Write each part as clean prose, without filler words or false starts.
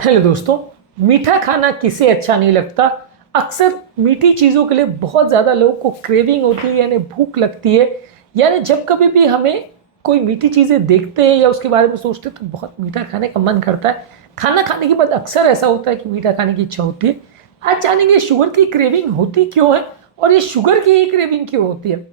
Hello दोस्तों। मीठा खाना किसे अच्छा नहीं लगता। अक्सर मीठी चीज़ों के लिए बहुत ज़्यादा लोगों को क्रेविंग होती है, यानी भूख लगती है। यानी जब कभी भी हमें कोई मीठी चीज़ें देखते हैं या उसके बारे में सोचते हैं तो बहुत मीठा खाने का मन करता है। खाना खाने के बाद अक्सर ऐसा होता है कि मीठा खाने की इच्छा होती है। आज जानेंगे शुगर की क्रेविंग होती क्यों है और ये शुगर की ही क्रेविंग क्यों होती है।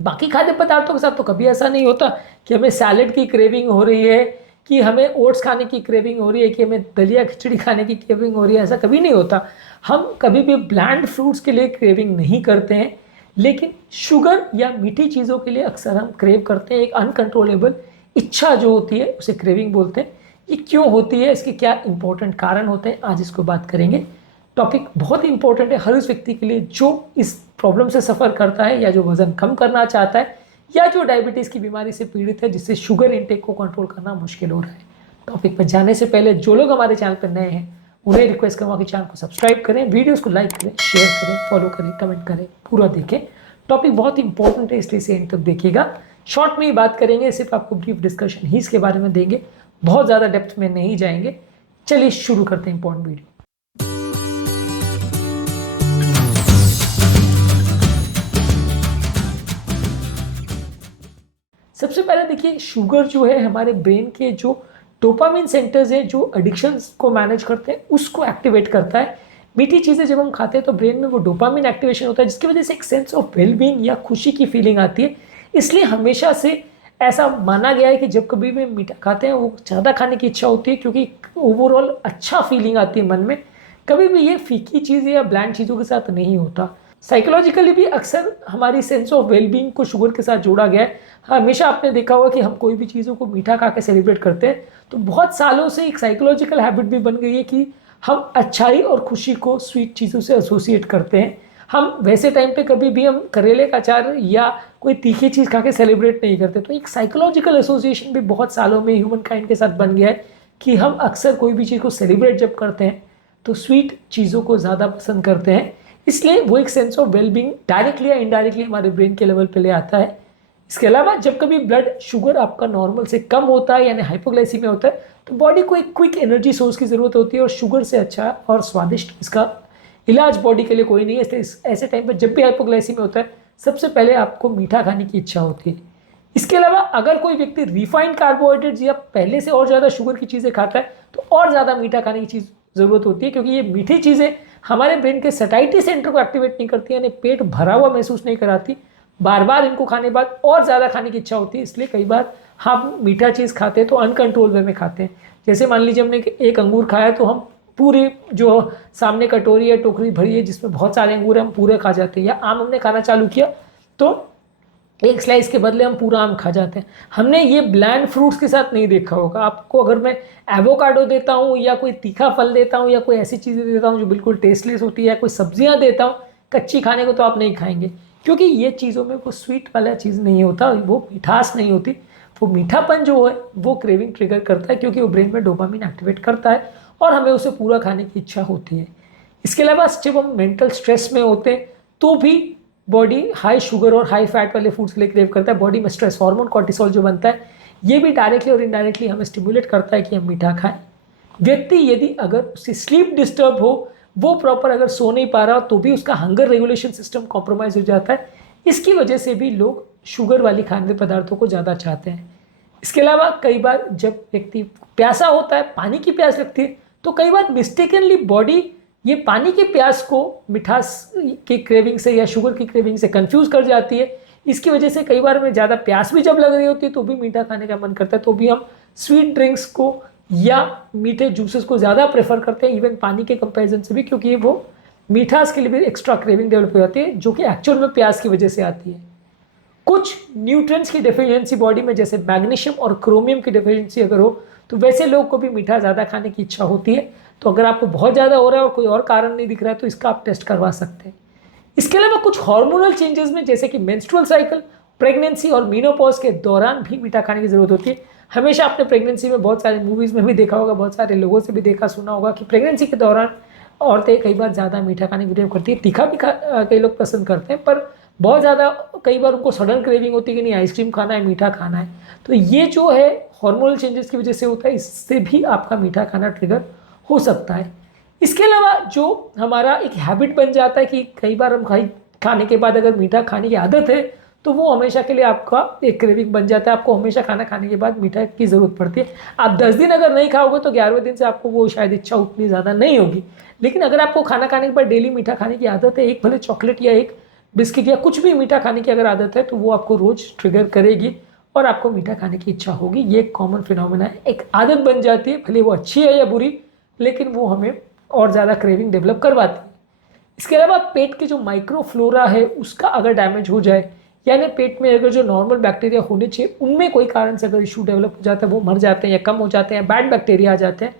बाकी खाद्य पदार्थों के साथ तो कभी ऐसा नहीं होता कि हमें सैलेड की क्रेविंग हो रही है, कि हमें ओट्स खाने की क्रेविंग हो रही है, कि हमें दलिया खिचड़ी खाने की क्रेविंग हो रही है। ऐसा कभी नहीं होता। हम कभी भी ब्लैंड फ्रूट्स के लिए क्रेविंग नहीं करते हैं, लेकिन शुगर या मीठी चीज़ों के लिए अक्सर हम क्रेव करते हैं। एक अनकंट्रोलेबल इच्छा जो होती है उसे क्रेविंग बोलते हैं। ये क्यों होती है, इसके क्या इंपॉर्टेंट कारण होते हैं, आज इसको बात करेंगे। टॉपिक बहुत इंपॉर्टेंट है हर उस व्यक्ति के लिए जो इस प्रॉब्लम से सफ़र करता है, या जो वज़न कम करना चाहता है, या जो डायबिटीज़ की बीमारी से पीड़ित है, जिससे शुगर इंटेक को कंट्रोल करना मुश्किल हो रहा है। टॉपिक पर जाने से पहले जो लोग हमारे चैनल पर नए हैं उन्हें रिक्वेस्ट करूँगा कि चैनल को सब्सक्राइब करें, वीडियोज़ को लाइक करें, शेयर करें, फॉलो करें, कमेंट करें, पूरा देखें। टॉपिक बहुत इंपॉर्टेंट है, इसलिए इसे एंड तक देखिएगा। शॉर्ट में ही बात करेंगे, सिर्फ आपको ब्रीफ डिस्कशन ही इसके बारे में देंगे, बहुत ज़्यादा डेप्थ में नहीं जाएंगे। चलिए शुरू करते हैं इंपॉर्टेंट वीडियो। सबसे पहले देखिए, शुगर जो है हमारे ब्रेन के जो डोपामिन सेंटर्स हैं जो एडिक्शंस को मैनेज करते हैं उसको एक्टिवेट करता है। मीठी चीज़ें जब हम खाते हैं तो ब्रेन में वो डोपामिन एक्टिवेशन होता है, जिसकी वजह से एक सेंस ऑफ वेलबींग या खुशी की फीलिंग आती है। इसलिए हमेशा से ऐसा माना गया है कि जब कभी भी मीठा खाते हैं वो ज़्यादा खाने की इच्छा होती है, क्योंकि ओवरऑल अच्छा फीलिंग आती है मन में। कभी भी ये फीकी चीज़ या ब्लैंड चीज़ों के साथ नहीं होता। साइकोलॉजिकली भी अक्सर हमारी सेंस ऑफ वेलबींग को शुगर के साथ जोड़ा गया है। हमेशा आपने देखा होगा कि हम कोई भी चीज़ों को मीठा खा के सेलिब्रेट करते हैं, तो बहुत सालों से एक साइकोलॉजिकल हैबिट भी बन गई है कि हम अच्छाई और खुशी को स्वीट चीज़ों से एसोसिएट करते हैं। हम वैसे टाइम पे कभी भी हम करेले का अचार या कोई तीखी चीज़ खा के सेलिब्रेट नहीं करते। तो एक साइकोलॉजिकल एसोसिएशन भी बहुत सालों में ह्यूमन काइंड के साथ बन गया है कि हम अक्सर कोई भी चीज़ को सेलिब्रेट जब करते हैं तो स्वीट चीज़ों को ज़्यादा पसंद करते हैं। इसलिए वो एक सेंस ऑफ वेलबींग डायरेक्टली या इनडायरेक्टली हमारे ब्रेन के लेवल पे ले आता है। इसके अलावा जब कभी ब्लड शुगर आपका नॉर्मल से कम होता है, यानी हाइपोग्लाइसीमिया होता है, तो बॉडी को एक क्विक एनर्जी सोर्स की ज़रूरत होती है, और शुगर से अच्छा और स्वादिष्ट इसका इलाज बॉडी के लिए कोई नहीं है। इसलिए ऐसे टाइम पर जब भी हाइपोग्लाइसीमिया होता है सबसे पहले आपको मीठा खाने की इच्छा होती है। इसके अलावा अगर कोई व्यक्ति रिफाइंड कार्बोहाइड्रेट्स या पहले से और ज़्यादा शुगर की चीज़ें खाता है तो और ज़्यादा मीठा खाने की चीज़ ज़रूरत होती है, क्योंकि ये मीठी चीज़ें हमारे ब्रेन के सैटिस्फैक्शन सेंटर को एक्टिवेट नहीं करती, यानी पेट भरा हुआ महसूस नहीं कराती। बार बार इनको खाने के बाद और ज़्यादा खाने की इच्छा होती है। इसलिए कई बार हम मीठा चीज़ खाते हैं तो अनकंट्रोल वे में खाते हैं। जैसे मान लीजिए हमने एक अंगूर खाया तो हम पूरी जो सामने कटोरी या टोकरी भरी है जिसमें बहुत सारे अंगूर हैं हम पूरे खा जाते हैं। या आम हमने खाना चालू किया तो एक स्लाइस के बदले हम पूरा आम खा जाते हैं। हमने ये ब्लैंड फ्रूट्स के साथ नहीं देखा होगा। आपको अगर मैं एवोकाडो देता हूँ या कोई तीखा फल देता हूँ या कोई ऐसी चीज़ें देता हूँ जो बिल्कुल टेस्टलेस होती है, या कोई सब्जियाँ देता हूँ कच्ची खाने को, तो आप नहीं खाएंगे, क्योंकि ये चीज़ों में वो स्वीट वाला चीज़ नहीं होता, वो मिठास नहीं होती। वो मीठापन जो है वो क्रेविंग ट्रिगर करता है, क्योंकि वो ब्रेन में डोपामिन एक्टिवेट करता है और हमें उसे पूरा खाने की इच्छा होती है। इसके अलावा जब हम मेंटल स्ट्रेस में होते हैं तो भी बॉडी हाई शुगर और हाई फैट वाले फूड्स के लिए क्रेव करता है। बॉडी में स्ट्रेस हार्मोन कॉर्टिसोल जो बनता है ये भी डायरेक्टली और इनडायरेक्टली हमें स्टिमुलेट करता है कि हम मीठा खाएं। व्यक्ति यदि अगर उसकी स्लीप डिस्टर्ब हो, वो प्रॉपर अगर सो नहीं पा रहा हो, तो भी उसका हंगर रेगुलेशन सिस्टम कॉम्प्रोमाइज़ हो जाता है। इसकी वजह से भी लोग शुगर वाली खाद्य पदार्थों को ज़्यादा चाहते हैं। इसके अलावा कई बार जब व्यक्ति प्यासा होता है, पानी की प्यास लगती है, तो कई बार मिस्टेकनली बॉडी ये पानी की प्यास को मिठास की क्रेविंग से या शुगर की क्रेविंग से कंफ्यूज कर जाती है। इसकी वजह से कई बार में ज़्यादा प्यास भी जब लग रही होती है तो भी मीठा खाने का मन करता है, तो भी हम स्वीट ड्रिंक्स को या मीठे जूसेस को ज़्यादा प्रेफर करते हैं, इवन पानी के कंपैरिजन से भी, क्योंकि वो मीठास के लिए भी एक्स्ट्रा क्रेविंग डेवलप हो जाती है, जो कि एक्चुअल में प्यास की वजह से आती है। कुछ न्यूट्रिएंट्स की डेफिशिएंसी बॉडी में, जैसे मैग्नीशियम और क्रोमियम की डेफिशिएंसी अगर हो, तो वैसे लोग को भी मीठा ज़्यादा खाने की इच्छा होती है। तो अगर आपको बहुत ज़्यादा हो रहा है और कोई और कारण नहीं दिख रहा है तो इसका आप टेस्ट करवा सकते हैं। इसके अलावा कुछ हार्मोनल चेंजेस में, जैसे कि मेंस्ट्रुअल साइकिल, प्रेगनेंसी और मीनोपॉज के दौरान भी मीठा खाने की ज़रूरत होती है। हमेशा आपने प्रेगनेंसी में बहुत सारे मूवीज़ में भी देखा होगा, बहुत सारे लोगों से भी देखा सुना होगा कि प्रेगनेंसी के दौरान औरतें कई बार ज़्यादा मीठा खाने की क्रेव करती है। तीखा भी कई लोग पसंद करते हैं, पर बहुत ज़्यादा कई बार उनको सडन क्रेविंग होती है कि नहीं आइसक्रीम खाना है, मीठा खाना है। तो ये जो है हार्मोनल चेंजेस की वजह से होता है, इससे भी आपका मीठा खाना ट्रिगर हो सकता है। इसके अलावा जो हमारा एक हैबिट बन जाता है कि कई बार हम खाने के बाद अगर मीठा खाने की आदत है तो वो हमेशा के लिए आपका एक क्रेविंग बन जाता है, आपको हमेशा खाना खाने के बाद मीठा की ज़रूरत पड़ती है। आप 10 दिन अगर नहीं खाओगे तो 11वें दिन से आपको वो शायद इच्छा उतनी ज़्यादा नहीं होगी। लेकिन अगर आपको खाना खाने के बाद डेली मीठा खाने की आदत है, एक भले चॉकलेट या एक बिस्किट या कुछ भी मीठा खाने की अगर आदत है, तो वो आपको रोज़ ट्रिगर करेगी और आपको मीठा खाने की इच्छा होगी। ये एक कॉमन फिनोमेना है, एक आदत बन जाती है, भले वो अच्छी है या बुरी, लेकिन वो हमें और ज़्यादा क्रेविंग डेवलप करवाती है। इसके अलावा पेट के जो माइक्रोफ्लोरा है उसका अगर डैमेज हो जाए, यानी पेट में अगर जो नॉर्मल बैक्टीरिया होने चाहिए उनमें कोई कारण से अगर इशू डेवलप हो जाता है, वो मर जाते हैं या कम हो जाते हैं, बैड बैक्टीरिया आ जाते हैं,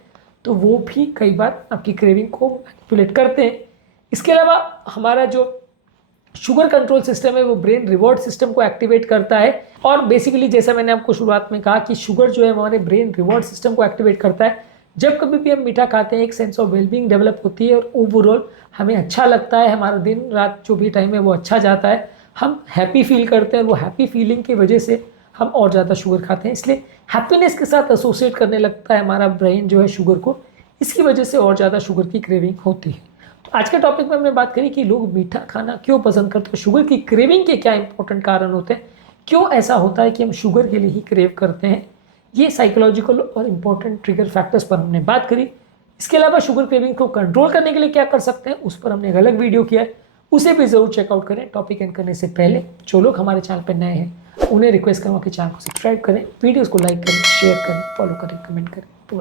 तो वो भी कई बार आपकी क्रेविंग को मैनिपुलेट करते हैं। इसके अलावा हमारा जो शुगर कंट्रोल सिस्टम है वो ब्रेन रिवॉर्ड सिस्टम को एक्टिवेट करता है, और बेसिकली जैसा मैंने आपको शुरुआत में कहा कि शुगर जो है हमारे ब्रेन रिवॉर्ड सिस्टम को एक्टिवेट करता है। जब कभी भी हम मीठा खाते हैं एक सेंस ऑफ वेलबींग डेवलप होती है और ओवरऑल हमें अच्छा लगता है, हमारा दिन रात जो भी टाइम है वो अच्छा जाता है, हम हैप्पी फील करते हैं, वो हैप्पी फीलिंग की वजह से हम और ज़्यादा शुगर खाते हैं। इसलिए हैप्पीनेस के साथ एसोसिएट करने लगता है हमारा ब्रेन जो है शुगर को, इसकी वजह से और ज़्यादा शुगर की क्रेविंग होती है। तो आज के टॉपिक में हमने बात करी कि लोग मीठा खाना क्यों पसंद करते हैं, शुगर की क्रेविंग के क्या इंपॉर्टेंट कारण होते हैं, क्यों ऐसा होता है कि हम शुगर के लिए ही क्रेव करते हैं। ये साइकोलॉजिकल और इम्पॉर्टेंट ट्रिगर फैक्टर्स पर हमने बात करी। इसके अलावा शुगर क्रेविंग को कंट्रोल करने के लिए क्या कर सकते हैं उस पर हमने एक अलग वीडियो किया है, उसे भी जरूर चेकआउट करें। टॉपिक एंड करने से पहले जो लोग हमारे चैनल पर नए हैं उन्हें रिक्वेस्ट करूँगा कि चैनल को सब्सक्राइब करें, वीडियोज़ को लाइक करें, शेयर करें, फॉलो करें, कमेंट करें। तो